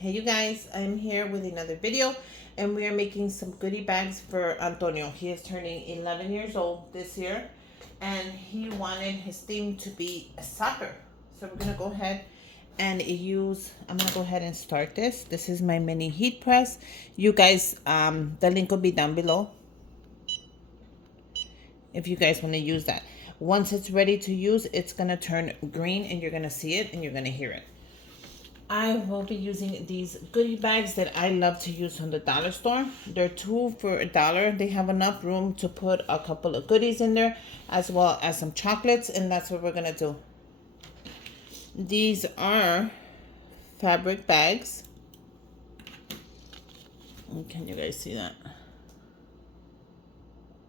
Hey you guys, I'm here with another video and we are making some goodie bags for Antonio. He is turning 11 years old this year and he wanted his theme to be soccer. So we're gonna go ahead and I'm gonna go ahead and start this. This is my mini heat press. You guys, the link will be down below if you guys want to use that. Once it's ready to use, it's gonna turn green and you're gonna see it and you're gonna hear it. I will be using these goodie bags that I love to use from the dollar store. They're two for $1. They have enough room to put a couple of goodies in there as well as some chocolates, and that's what we're gonna do. These are fabric bags. Can you guys see that?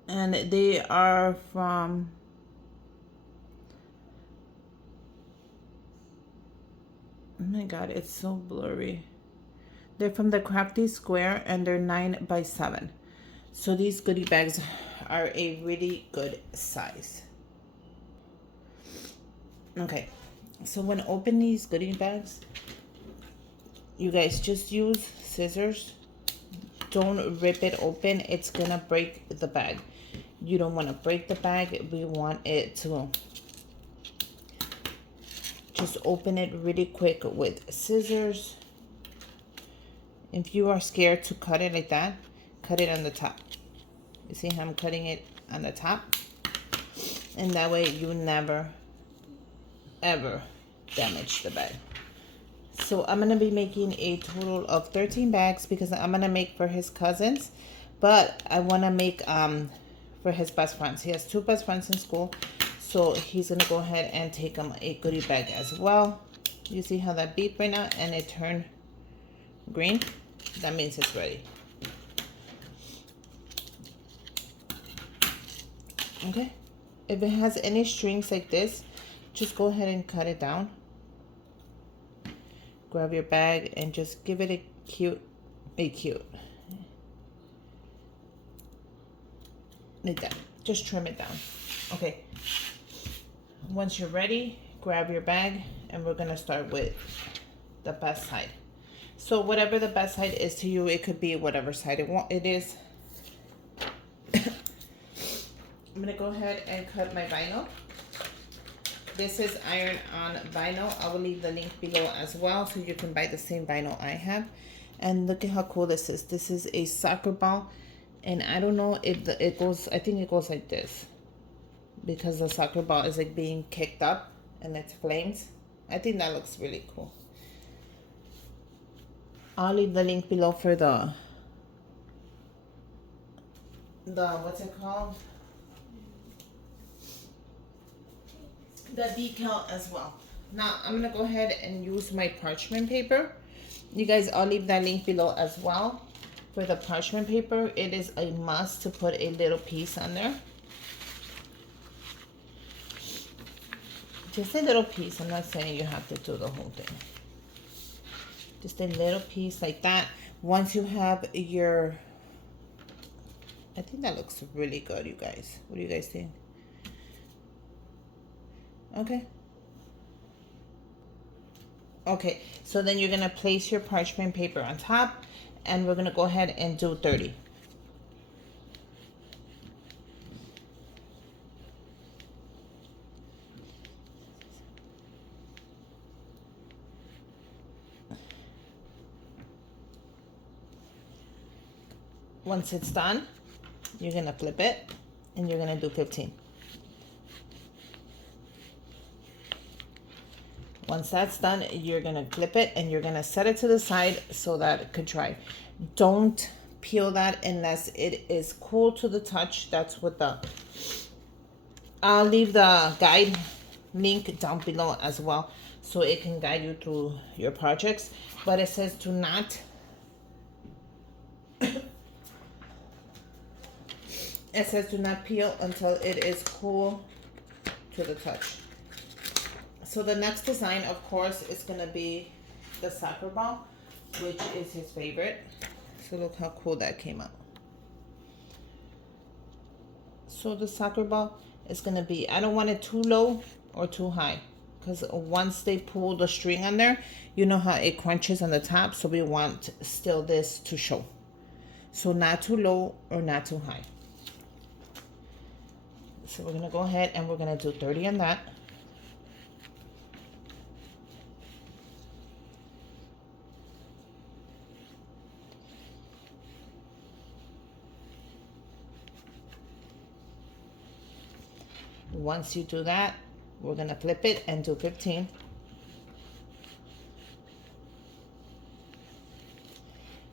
And they are from oh my god, it's so blurry. They're from the Crafty Square and they're 9 by 7. So these goodie bags are a really good size. Okay, so when open these goodie bags, you guys just use scissors. Don't rip it open, it's gonna break the bag. You don't want to break the bag, we want it to just open it really quick with scissors. If you are scared to cut it like that, cut it on the top. You see how I'm cutting it on the top? And that way you never, ever damage the bag. So I'm going to be making a total of 13 bags because I'm going to make for his cousins. But I want to make for his best friends. He has 2 best friends in school. So he's going to go ahead and take him a goodie bag as well. You see how that beeped right now and it turned green? That means it's ready. Okay. If it has any strings like this, just go ahead and cut it down. Grab your bag and just give it a cute. Like that. Just trim it down. Okay. Once you're ready, grab your bag and we're going to start with the best side. So whatever the best side is to you, it could be whatever side it is. I'm going to go ahead and cut my vinyl. This is iron-on vinyl. I will leave the link below as well so you can buy the same vinyl I have. And look at how cool this is. This is a soccer ball. And I don't know if it goes, I think it goes like this. Because the soccer ball is like being kicked up and it's flames. I think that looks really cool. I'll leave the link below for the what's it called? The decal as well. Now I'm gonna go ahead and use my parchment paper. You guys, I'll leave that link below as well. For the parchment paper, it is a must to put a little piece on there. Just a little piece. I'm not saying you have to do the whole thing. Just a little piece like that. Once you have your, I think that looks really good, you guys. What do you guys think? Okay. Okay, so then you're gonna place your parchment paper on top and we're gonna go ahead and do 30. Once it's done, you're gonna flip it and you're gonna do 15. Once that's done, you're gonna flip it and you're gonna set it to the side so that it could dry. Don't peel that unless it is cool to the touch. That's what I'll leave the guide link down below as well so it can guide you through your projects. But it says to not it says do not peel until it is cool to the touch. So the next design, of course, is going to be the soccer ball, which is his favorite. So look how cool that came out. So the soccer ball is going to be, I don't want it too low or too high. because once they pull the string on there, you know how it crunches on the top, so we want still this to show. So not too low or not too high. So we're gonna go ahead and we're gonna do 30 on that. Once you do that, we're gonna flip it and do 15.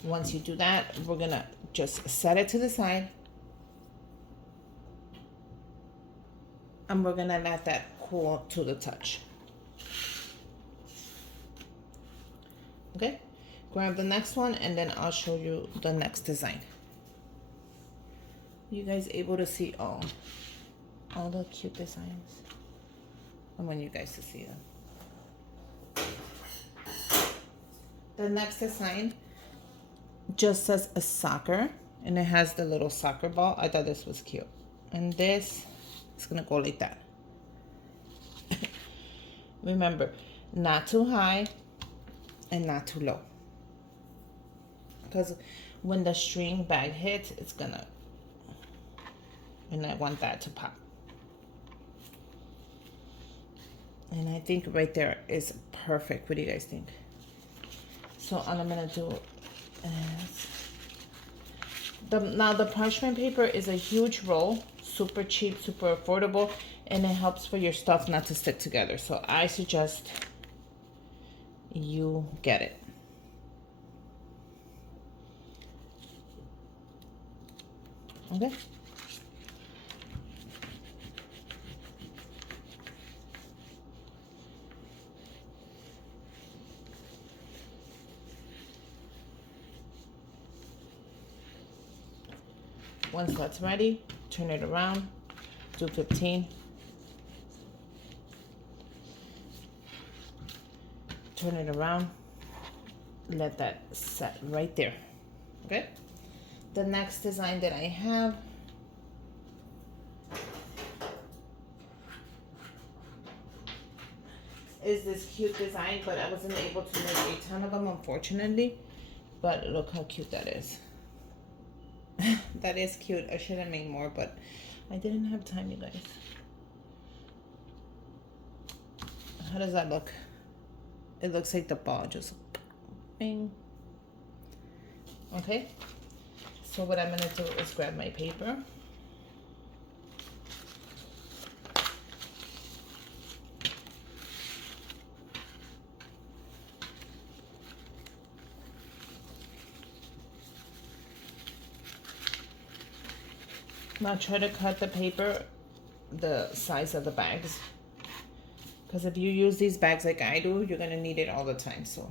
Once you do that, we're gonna just set it to the side. And we're gonna let that cool to the touch. Okay, grab the next one and then I'll show you the next design. You guys able to see all the cute designs? I want you guys to see them. The next design just says a soccer and it has the little soccer ball. I thought this was cute. And this is gonna go like that. Remember, not too high and not too low. Because when the string bag hits, it's gonna, and I want that to pop. And I think right there is perfect. What do you guys think? So all I'm gonna do is now the parchment paper is a huge roll, super cheap, super affordable, and it helps for your stuff not to stick together. So I suggest you get it. Okay. Once that's ready, turn it around, do 15. Turn it around, let that set right there. Okay. The next design that I have is this cute design, but I wasn't able to make a ton of them, unfortunately. But look how cute that is. That is cute. I should have made more, but I didn't have time, you guys. How does that look? It looks like the ball just bing. Okay. So what I'm gonna do is grab my paper. Now try to cut the paper the size of the bags. Because if you use these bags like I do, you're gonna need it all the time. So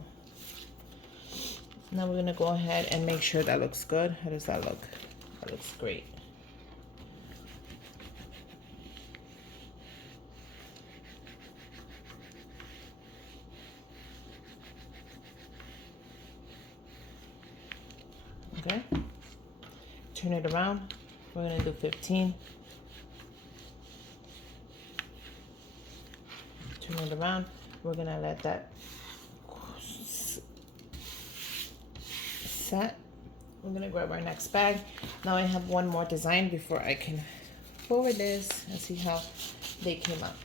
now we're gonna go ahead and make sure that looks good. How does that look? That looks great. Okay. Turn it around. We're gonna do 15. Turn it around. We're gonna let that set. We're gonna grab our next bag. Now I have one more design before I can forward this and see how they came out.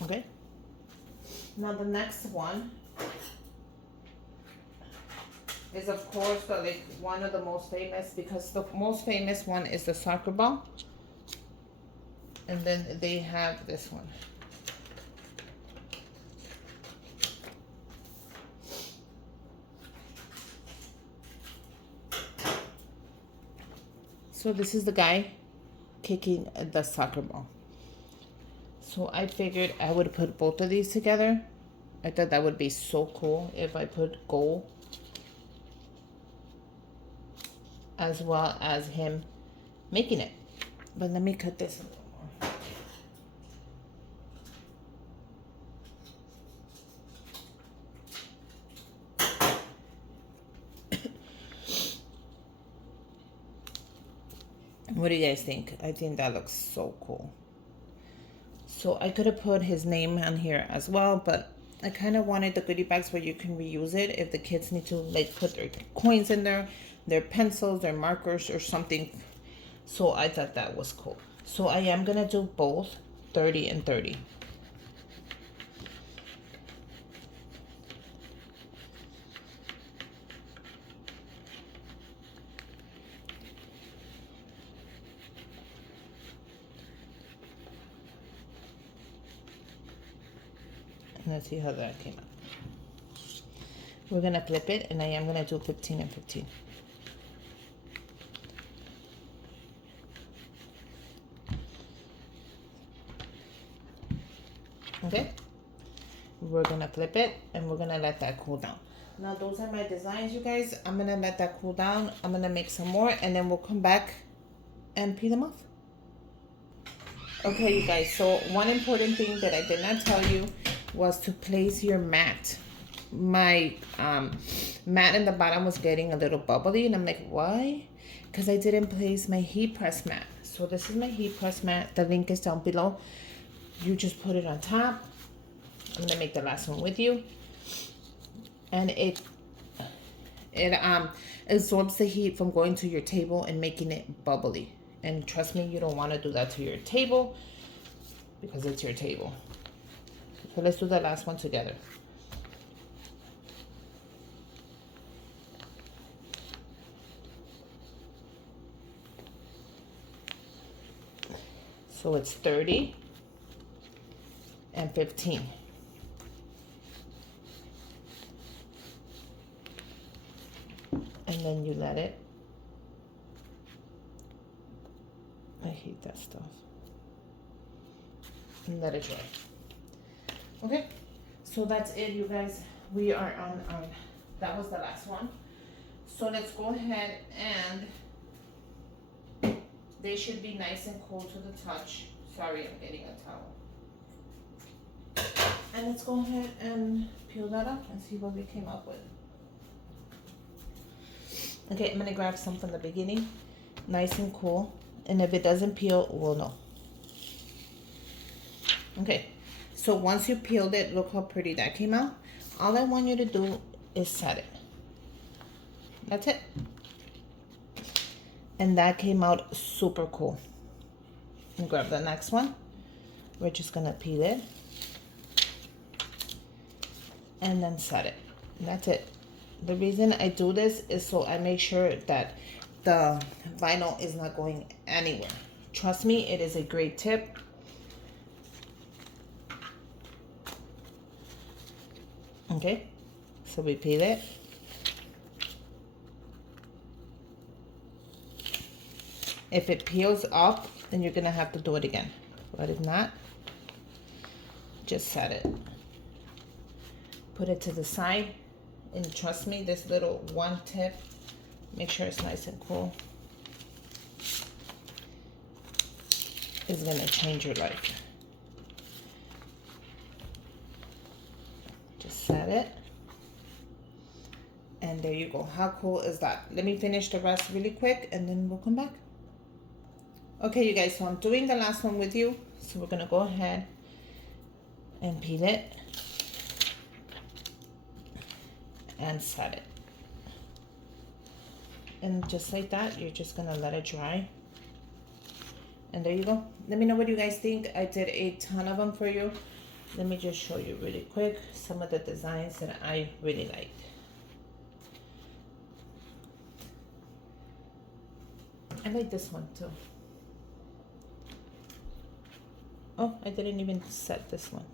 Okay. Now the next one is of course one of the most famous, because the most famous one is the soccer ball. And then they have this one. So this is the guy kicking the soccer ball. So I figured I would put both of these together. I thought that would be so cool if I put goal as well as him making it. But let me cut this a little more. What do you guys think? I think that looks so cool. So I could have put his name on here as well, but I kind of wanted the goodie bags where you can reuse it if the kids need to like put their coins in there, their pencils, their markers or something. So I thought that was cool. So I am gonna do both 30 and 30. Let's see how that came out. We're gonna flip it, and I am gonna do 15 and 15. Okay, we're gonna flip it, and we're gonna let that cool down. Now those are my designs, you guys. I'm gonna let that cool down. I'm gonna make some more, and then we'll come back and peel them off. Okay, you guys, so one important thing that I did not tell you was to place your mat. My mat in the bottom was getting a little bubbly, and I'm like, why? Because I didn't place my heat press mat. So this is my heat press mat. The link is down below. You just put it on top. I'm gonna make the last one with you, and it absorbs the heat from going to your table and making it bubbly. And trust me, you don't want to do that to your table because it's your table. So let's do the last one together. So it's 30 and 15. And then you let it. I hate that stuff. And let it dry. Okay, so that's it, you guys. We are on that was the last one. So let's go ahead, and they should be nice and cool to the touch. Sorry, I'm getting a towel. And let's go ahead and peel that up and see what we came up with. Okay, I'm gonna grab some from the beginning, nice and cool. And if it doesn't peel, we'll know. Okay. So once you peeled it, look how pretty that came out. All I want you to do is set it. That's it. And that came out super cool. And grab the next one. We're just gonna peel it. And then set it. And that's it. The reason I do this is so I make sure that the vinyl is not going anywhere. Trust me, it is a great tip. Okay, so we peel it. If it peels up, then you're gonna have to do it again. But if not, just set it. Put it to the side, and trust me, this little one tip, make sure it's nice and cool, is gonna change your life. Just set it. And there you go. How cool is that? Let me finish the rest really quick and then we'll come back. Okay, you guys, so I'm doing the last one with you. So we're gonna go ahead and peel it and set it. And just like that, you're just gonna let it dry. And there you go. Let me know what you guys think. I did a ton of them for you. Let me just show you really quick some of the designs that I really liked. I like this one too. Oh, I didn't even set this one.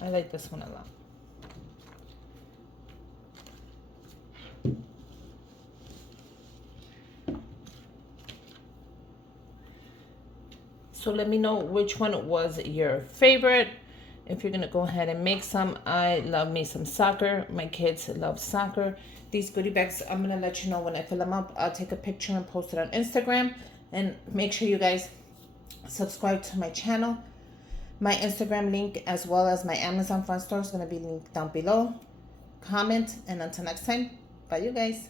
I like this one a lot. So let me know which one was your favorite. If you're gonna go ahead and make some, I love me some soccer. My kids love soccer. These goodie bags, I'm gonna let you know when I fill them up. I'll take a picture and post it on Instagram. And make sure you guys subscribe to my channel. My Instagram link as well as my Amazon front store is going to be linked down below. Comment, and until next time, bye you guys.